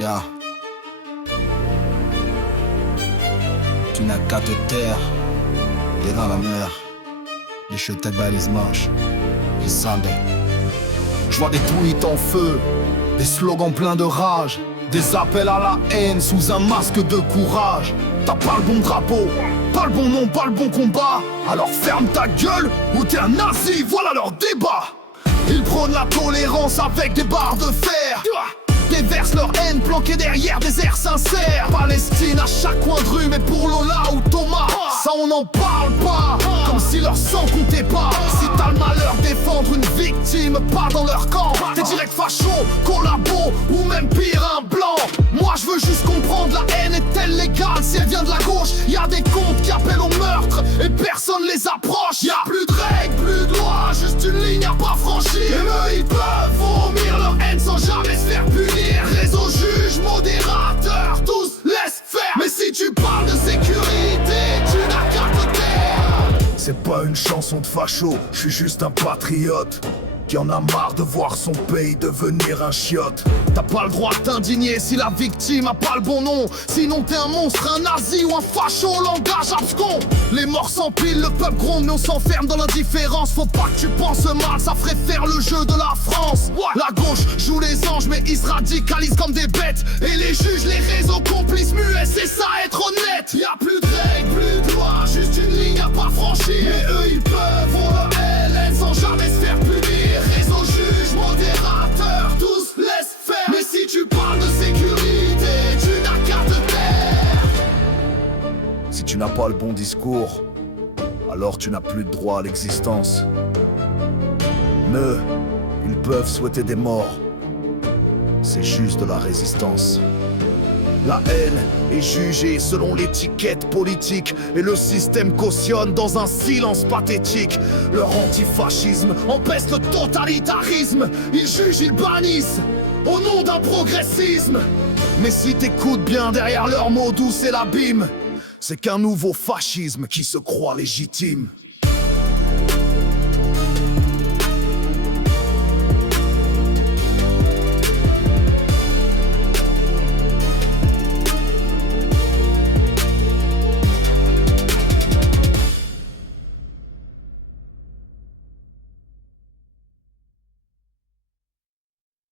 Ya. Tu n'as qu'à te taire. Et dans la mer, les chutes balises moches. Les sandés. Je vois des tweets en feu, des slogans pleins de rage, des appels à la haine sous un masque de courage. T'as pas le bon drapeau, pas le bon nom, pas le bon combat. Alors ferme ta gueule ou t'es un nazi, voilà leur débat. Ils prônent la tolérance avec des barres de fer, déversent leur haine planquée derrière des airs sincères. Palestine à chaque coin de rue, mais pour Lola ou Thomas, ça on n'en parle pas, comme si leur sang comptait pas. Si t'as le malheur de défendre une victime, pas dans leur camp, t'es direct facho, collabo ou même pire un blanc. Moi je veux juste comprendre, la haine est-elle légale? Si elle vient de la gauche, y'a des comptes qui appellent au meurtre et personne les approche. Y'a plus de règles, plus de lois, juste une ligne à pas franchir. Et eux ils peuvent vomir leur haine sans jamais se faire punir. Réseau juge, modérateur, tous laisse faire. Mais si tu parles de sécurité, tu n'as qu'à te taire. C'est pas une chanson de facho, je suis juste un patriote qui en a marre de voir son pays devenir un chiotte. T'as pas le droit de t'indigner si la victime a pas le bon nom. Sinon t'es un monstre, un nazi ou un facho au langage abscon. Les morts s'empilent, le peuple gronde, mais on s'enferme dans l'indifférence. Faut pas que tu penses mal, ça ferait faire le jeu de la France. La gauche joue les anges, mais ils se radicalisent comme des bêtes. Et les juges, les réseaux complices muets, c'est ça être honnête. Y'a plus de règles, plus de lois, juste une ligne à pas franchir. Mais eux ils peuvent, on leur haine sans jamais se faire punir. Réseau juge, modérateur, tous laisse faire. Mais si tu parles de sécurité, tu n'as qu'à te taire. Si tu n'as pas le bon discours, alors tu n'as plus de droit à l'existence. Mais ils peuvent souhaiter des morts, c'est juste de la résistance. La haine est jugée selon l'étiquette politique et le système cautionne dans un silence pathétique. Leur antifascisme empêche le totalitarisme. Ils jugent, ils bannissent au nom d'un progressisme. Mais si t'écoutes bien, derrière leurs mots doux c'est l'abîme. C'est qu'un nouveau fascisme qui se croit légitime.